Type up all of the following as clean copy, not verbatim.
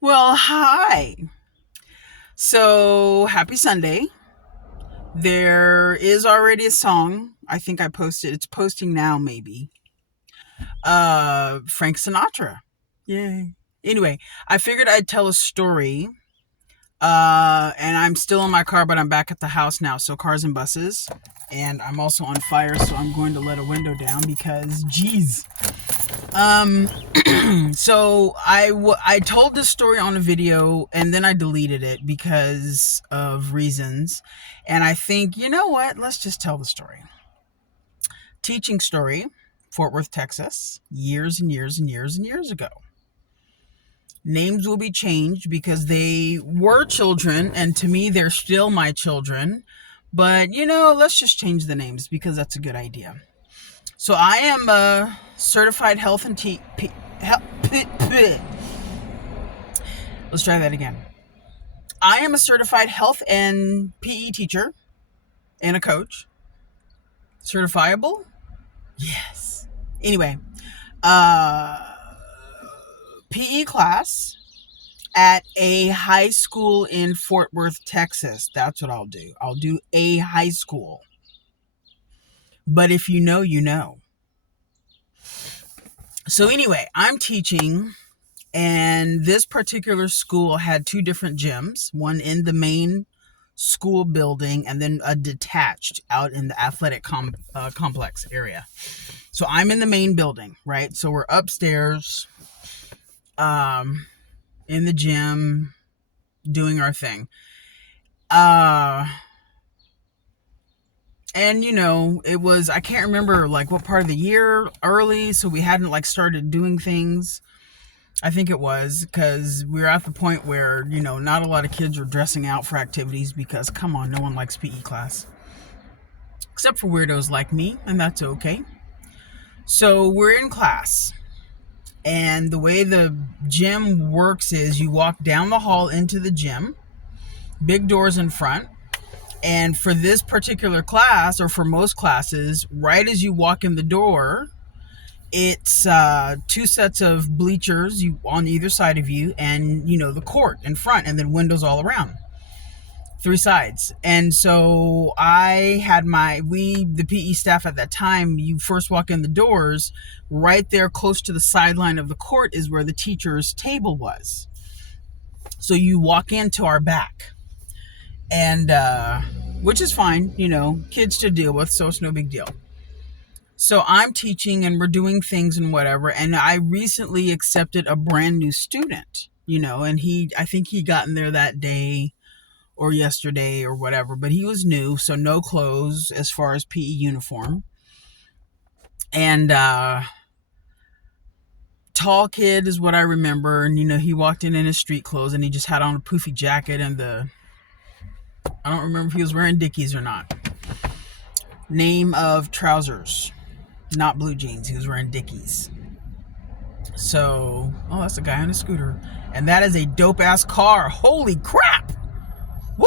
Well, hi. So, happy Sunday. There is already a song. I think I posted. It's posting now maybe. Frank Sinatra. Yay. Anyway, I figured I'd tell a story. And I'm still in my car, but I'm back at the house now. So, cars and buses. And I'm also on fire, so I'm going to let a window down because geez. Um so I told this story on a video and then I deleted it because of reasons. And I think, you know what? Let's just tell the story. Teaching story, Fort Worth, Texas, years and years and years and years ago. Names will be changed because they were children and to me they're still my children. But, let's just change the names because that's a good idea. So I am a certified health and let's try that again. I am a certified health and PE teacher and a coach. Certifiable? Yes. Anyway, uh, PE class at a high school in Fort Worth, Texas. That's what I'll do. I'll do a high school. But if you know, you know. So anyway, I'm teaching, and this particular school had two different gyms, one in the main school building and then a detached out in the athletic complex area. So I'm in the main building, right? So we're upstairs in the gym doing our thing. And it was, I can't remember like what part of the year, early, so we hadn't like started doing things. I think it was because we were at the point where, not a lot of kids were dressing out for activities because, come on, no one likes PE class. Except for weirdos like me, and that's okay. So we're in class. And the way the gym works is you walk down the hall into the gym, big doors in front. And for this particular class, or for most classes, right as you walk in the door, it's two sets of bleachers on either side of you, and the court in front, and then windows all around, three sides. And so I had the PE staff at that time, you first walk in the doors, right there close to the sideline of the court is where the teacher's table was. So you walk into our back, and which is fine, kids to deal with, so it's no big deal. So I'm teaching and we're doing things and whatever. And I recently accepted a brand new student, and I think he got in there that day or yesterday or whatever, but he was new. So no clothes as far as PE uniform. And, tall kid is what I remember. And, he walked in his street clothes and he just had on a poofy jacket and I don't remember if he was wearing Dickies or not. Name of trousers, not blue jeans. He was wearing Dickies. So, that's a guy on a scooter. And that is a dope ass car. Holy crap! Woo!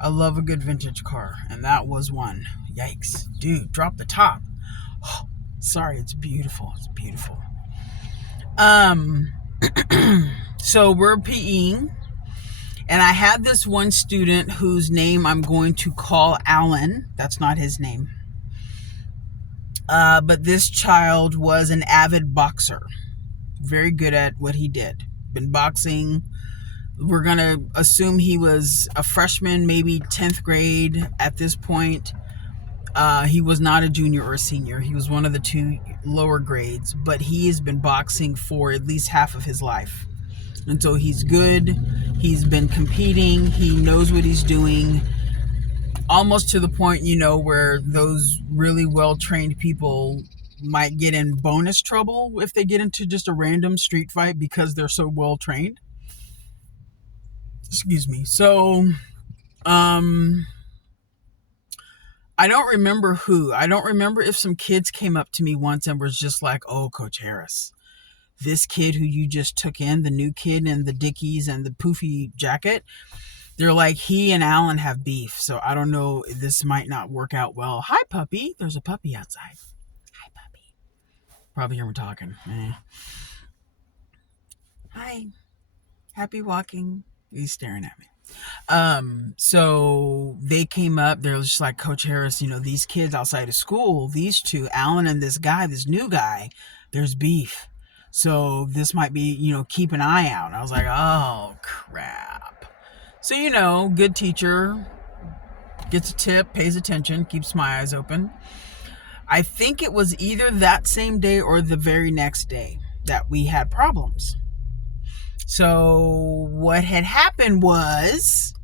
I love a good vintage car. And that was one. Yikes. Dude, drop the top. Sorry, it's beautiful. It's beautiful. So we're PEing. And I had this one student whose name I'm going to call Alan. That's not his name. But this child was an avid boxer. Very good at what he did. Been boxing. We're going to assume he was a freshman, maybe 10th grade at this point. He was not a junior or a senior. He was one of the two lower grades, but he has been boxing for at least half of his life. And so he's good. He's been competing. He knows what he's doing. Almost to the point, where those really well-trained people might get in bonus trouble if they get into just a random street fight because they're so well-trained. Excuse me. So, I don't remember who. I don't remember if some kids came up to me once and was just like, "Oh, Coach Harris, this kid who you just took in, the new kid in the Dickies and the poofy jacket, they're like, he and Alan have beef. So I don't know, this might not work out well. Hi, puppy. There's a puppy outside. Hi, puppy." Probably hear me talking. Hi. Happy walking. He's staring at me. So they came up, they was just like, Coach Harris, these kids outside of school, these two, Alan and this guy, this new guy, there's beef. So this might be, keep an eye out. I was like, oh crap. So, good teacher gets a tip, pays attention, keeps my eyes open. I think it was either that same day or the very next day that we had problems. So what had happened was,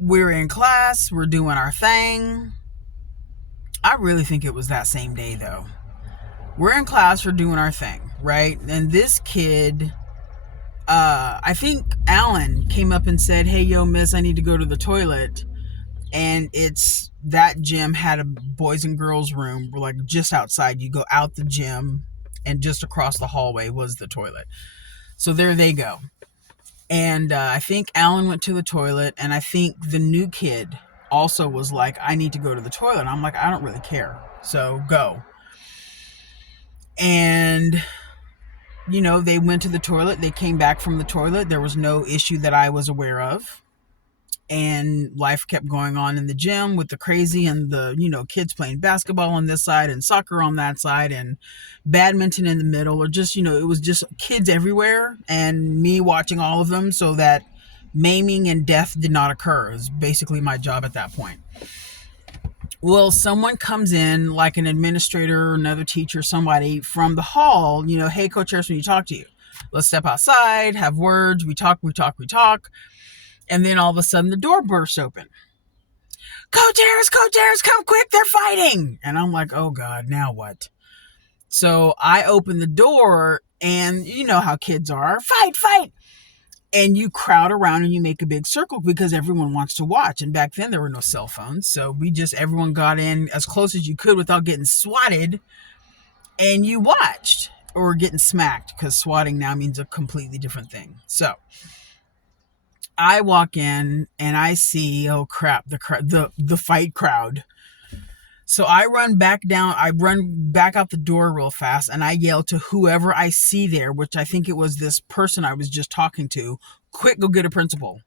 we're in class, we're doing our thing. I really think it was that same day though. We're in class, we're doing our thing, right? And this kid, I think Alan came up and said, hey, yo, miss, I need to go to the toilet. And it's that gym had a boys and girls room, like just outside. You go out the gym and just across the hallway was the toilet. So there they go. And I think Alan went to the toilet, and I think the new kid also was like, I need to go to the toilet. And I'm like, I don't really care. So go. And, they went to the toilet. They came back from the toilet. There was no issue that I was aware of. And life kept going on in the gym with the crazy and the, kids playing basketball on this side and soccer on that side and badminton in the middle, or just, it was just kids everywhere and me watching all of them so that maiming and death did not occur. It was basically my job at that point. Well, someone comes in, like an administrator, another teacher, somebody from the hall, hey, Coach Harris, we need to talk to you. Let's step outside, have words, we talk. And then all of a sudden the door bursts open. Coach Harris, come quick, they're fighting. And I'm like, oh God, now what? So I open the door, and you know how kids are, fight. And you crowd around and you make a big circle because everyone wants to watch. And back then there were no cell phones. So everyone got in as close as you could without getting swatted. And you watched, or getting smacked, because swatting now means a completely different thing. So I walk in and I see, oh crap, the fight crowd. So I run back out the door real fast, and I yell to whoever I see there, which I think it was this person I was just talking to, quick, go get a principal.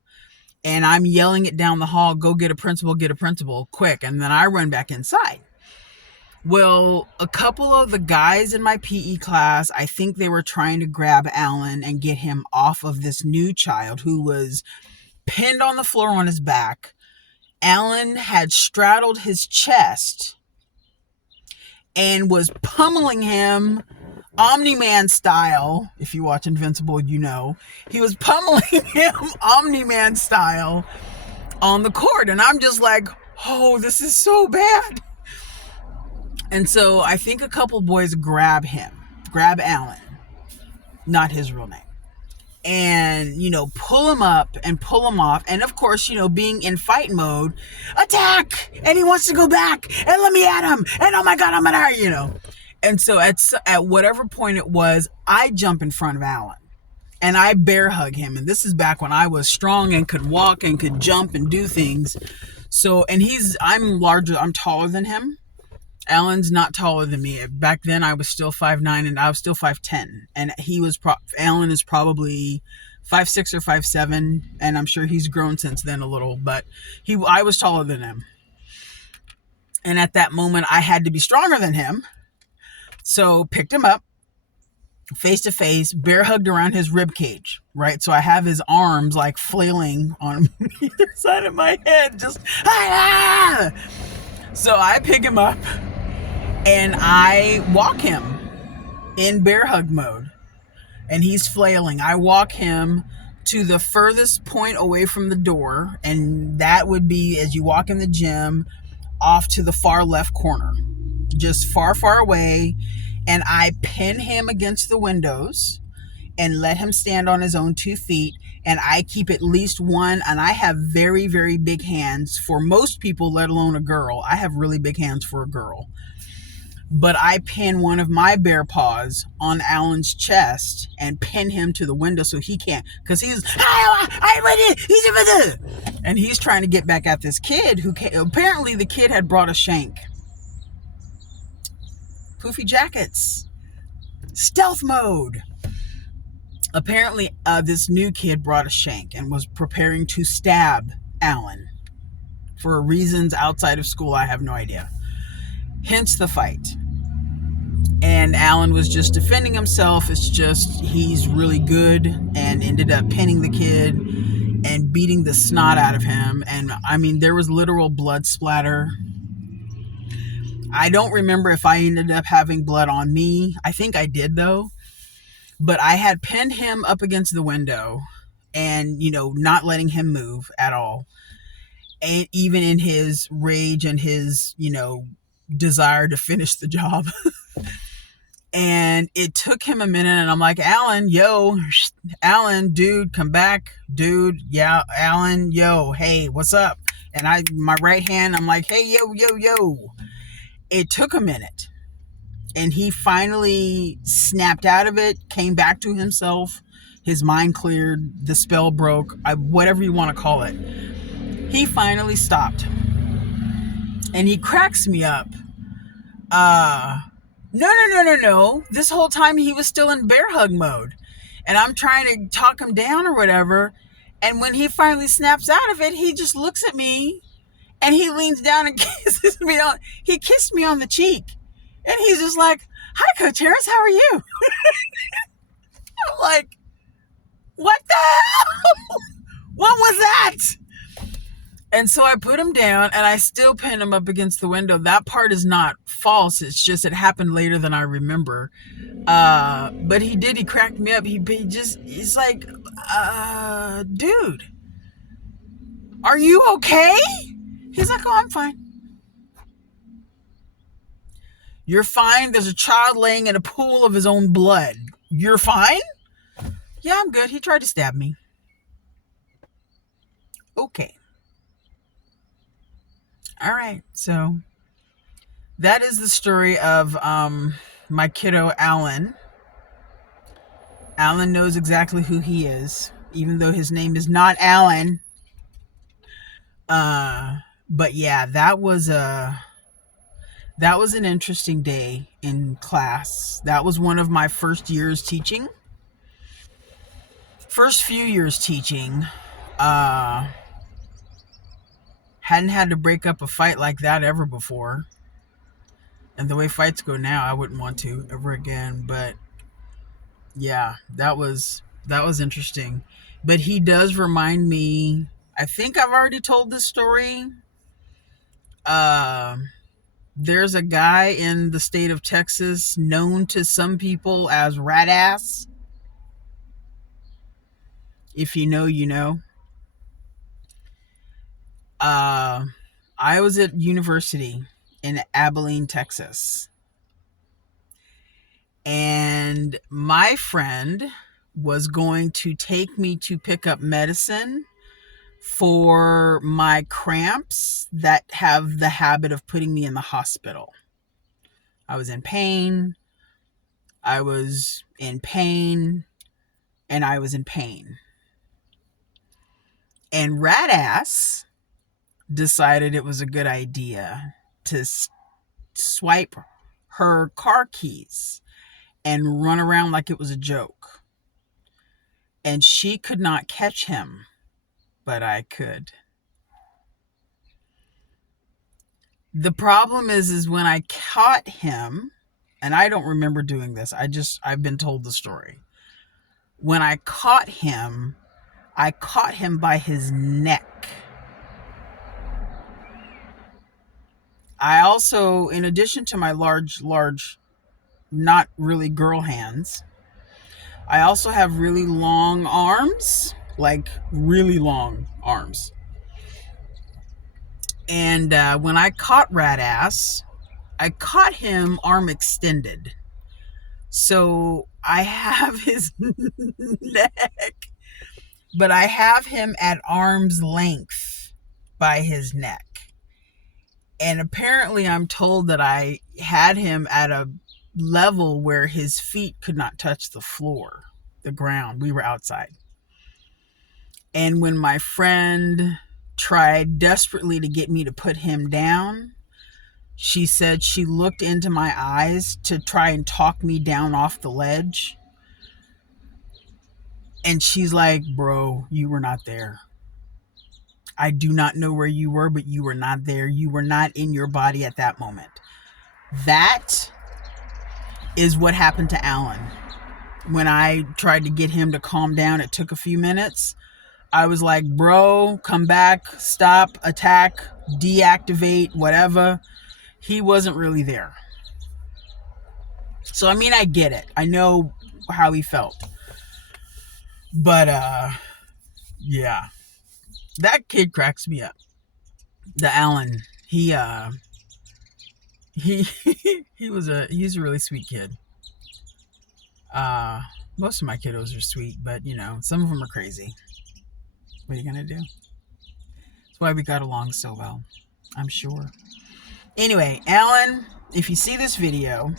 And I'm yelling it down the hall, go get a principal, quick. And then I run back inside. Well, a couple of the guys in my PE class, I think they were trying to grab Alan and get him off of this new child who was pinned on the floor on his back. Alan had straddled his chest and was pummeling him Omni-Man style. If you watch Invincible, he was pummeling him Omni-Man style on the court. And I'm just like, oh, this is so bad. And so I think a couple boys grab Alan, not his real name, and, pull him up and pull him off. And of course, being in fight mode, attack, and he wants to go back and let me at him. And oh my God, I'm gonna, And so at whatever point it was, I jump in front of Alan and I bear hug him. And this is back when I was strong and could walk and could jump and do things. So, and I'm taller than him. Alan's not taller than me. Back then I was still 5'9" and I was still 5'10", and Alan is probably 5'6" or 5'7", and I'm sure he's grown since then a little, but I was taller than him. And at that moment I had to be stronger than him. So picked him up face to face, bear hugged around his rib cage, right? So I have his arms like flailing on either side of my head, just ah! So I pick him up and I walk him in bear hug mode, and he's flailing. I walk him to the furthest point away from the door, and that would be, as you walk in the gym, off to the far left corner, just far away. And I pin him against the windows and let him stand on his own 2 feet. And I keep at least one, and I have very, very big hands for most people, let alone a girl. I have really big hands for a girl. But I pin one of my bare paws on Alan's chest and pin him to the window so he can't, because he's and he's trying to get back at this kid who apparently the kid had brought a shank. Poofy jackets, stealth mode. Apparently, this new kid brought a shank and was preparing to stab Alan for reasons outside of school. I have no idea. Hence the fight. And Alan was just defending himself. It's just he's really good, and ended up pinning the kid and beating the snot out of him. And I mean, there was literal blood splatter. I don't remember if I ended up having blood on me. I think I did, though. But I had pinned him up against the window and, not letting him move at all. And even in his rage and his, desire to finish the job. And it took him a minute, and I'm like, Alan, dude, come back, dude. Yeah, Alan, yo, hey, what's up? And my right hand, I'm like, hey, yo. It took a minute, and he finally snapped out of it, came back to himself. His mind cleared, the spell broke, whatever you want to call it. He finally stopped, and he cracks me up. No. This whole time he was still in bear hug mode. And I'm trying to talk him down or whatever. And when he finally snaps out of it, he just looks at me and he leans down and kisses me he kissed me on the cheek. And he's just like, hi, Coach Harris, how are you? I'm like, what the hell? What was that? And so I put him down, and I still pinned him up against the window. That part is not false. It's just it happened later than I remember. But he cracked me up. He's like, dude, are you okay? He's like, oh, I'm fine. You're fine? There's a child laying in a pool of his own blood. You're fine? Yeah, I'm good. He tried to stab me. Okay. All right, so that is the story of my kiddo, Alan. Alan knows exactly who he is, even though his name is not Alan. But yeah, that was an interesting day in class. That was one of my first few years teaching. Hadn't had to break up a fight like that ever before. And the way fights go now, I wouldn't want to ever again. But yeah, that was interesting. But he does remind me, I think I've already told this story. There's a guy in the state of Texas known to some people as Rat Ass. If you know, you know. I was at university in Abilene, Texas. And my friend was going to take me to pick up medicine for my cramps that have the habit of putting me in the hospital. I was in pain. And I was in pain. And Rat Ass decided it was a good idea to swipe her car keys and run around like it was a joke. And she could not catch him, but I could. The problem is when I caught him, and I don't remember doing this, I've been told the story. When I caught him by his neck. I also, in addition to my large, not really girl hands, I also have really long arms, like really long arms. And when I caught Rat Ass, I caught him arm extended. So I have his neck, but I have him at arm's length by his neck. And apparently I'm told that I had him at a level where his feet could not touch the floor, the ground. We were outside. And when my friend tried desperately to get me to put him down, she said she looked into my eyes to try and talk me down off the ledge. And she's like, bro, you were not there. I do not know where you were, but you were not there. You were not in your body at that moment. That is what happened to Alan. When I tried to get him to calm down, it took a few minutes. I was like, bro, come back, stop, attack, deactivate, whatever. He wasn't really there. So, I mean, I get it. I know how he felt. But, yeah. That kid cracks me up. The Alan, he's a really sweet kid. Most of my kiddos are sweet, but you know, some of them are crazy. What are you gonna do? That's why we got along so well, I'm sure. Anyway, Alan, if you see this video,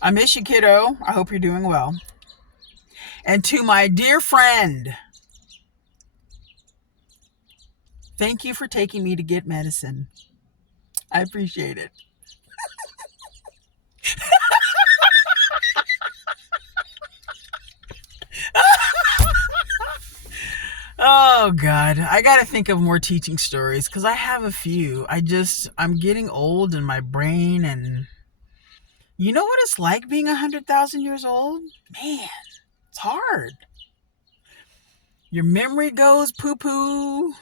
I miss you, kiddo. I hope you're doing well. And to my dear friend, thank you for taking me to get medicine. I appreciate it. Oh, God. I got to think of more teaching stories because I have a few. I'm getting old in my brain, and you know what it's like being 100,000 years old? Man, it's hard. Your memory goes poo-poo.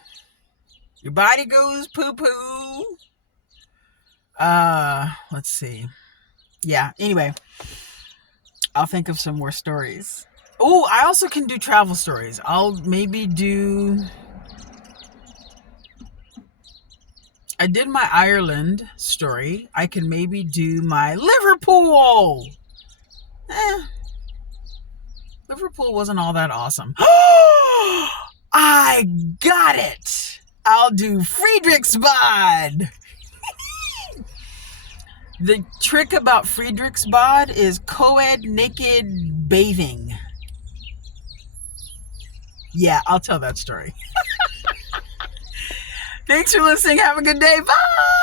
Your body goes poo-poo. Let's see. Yeah, anyway, I'll think of some more stories. Oh, I also can do travel stories. I'll maybe do... I did my Ireland story. I can maybe do my Liverpool. Liverpool wasn't all that awesome. I got it. I'll do Friedrichsbad. The trick about Friedrichsbad is co-ed naked bathing. Yeah, I'll tell that story. Thanks for listening. Have a good day. Bye.